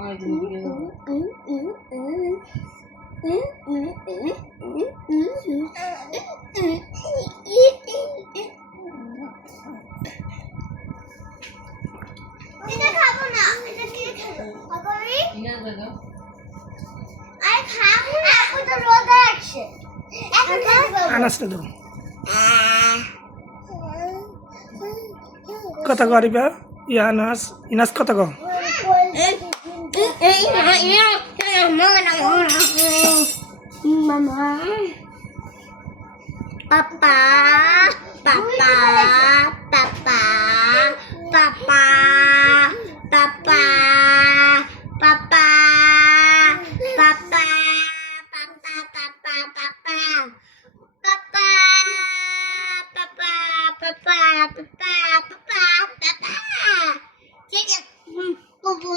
এটা খাবো না, এটা কি খাবো? পাগলি? আরে খাবো না, ওটা রোদে আছে। এখন খাবো। আনাসটা দাও কত করিবা ইয়ানাস ইনাস কত গো Mama. Papa. Papa. Papa. Papa. Papa. Papa. Papa. Papa. Papa. Papa. Papa. Papa. Papa. Papa. Papa. Papa. Papa.